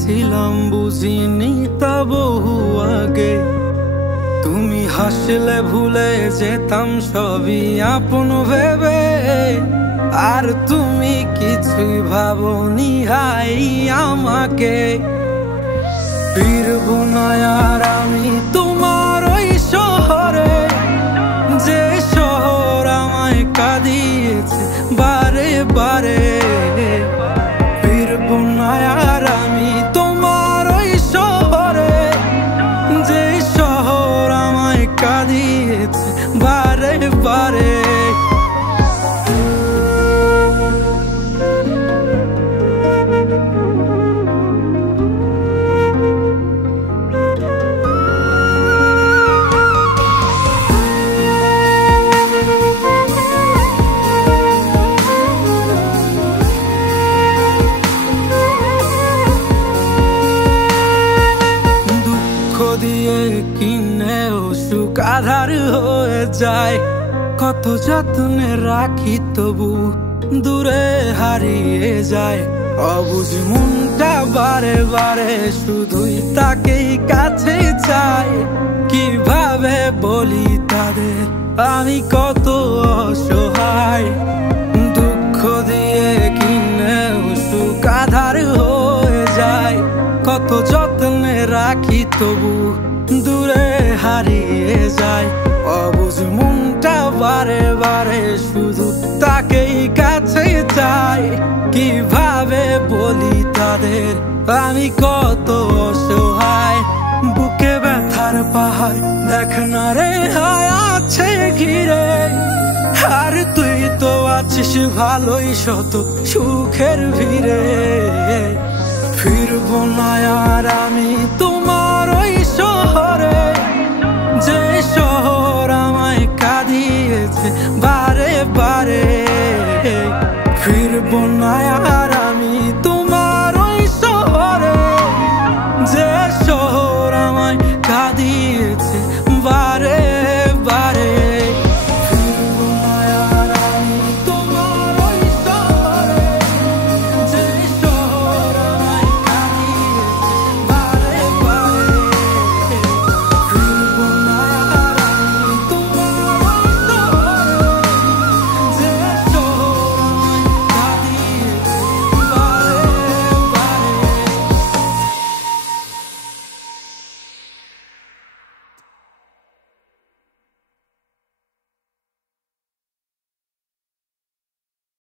ছিলাম বুঝিনি তা বহু আগে। তুমি হাসলে ভুলে যেতাম সবই আপন ভেবে, আর তুমি কিছুই ভাবনি হাই আমাকে। ফিরবো না আর আমি তোমার ওই শহরে, যে শহর আমায় কাঁদিয়েছে বারে বারে। ফিরবো না আর আমি তোমার ওই শহরে, যে শহর আমায় কাঁদিয়েছে বারে বারে। দিয়ে কিনেও সুখ আধার হয়ে যায়, কত যত্নে রাখি তবু দূরে হারিয়ে যায়। অবুঝ মনটা বারে বারে শুধুই তাকেই কাছে চায়। কিভাবে বলি তাদের আমি কত অসহায়, দুঃখ দিয়ে কিনেও সুখ আধার হয়ে যায়। কত যত্নে রাখি তবু দূরে হারিয়ে যায়। অবুঝ মনটা বারে বারে শুধু তাকেই কাছে চায়। কিভাবে বলি তাদের আমি কত অসহায়, বুকে ব্যথার পাহাড় দেখ না রে হায় আছে ঘিরে। আর তুই তো আছিস ভালোই শত সুখের ভিড়ে।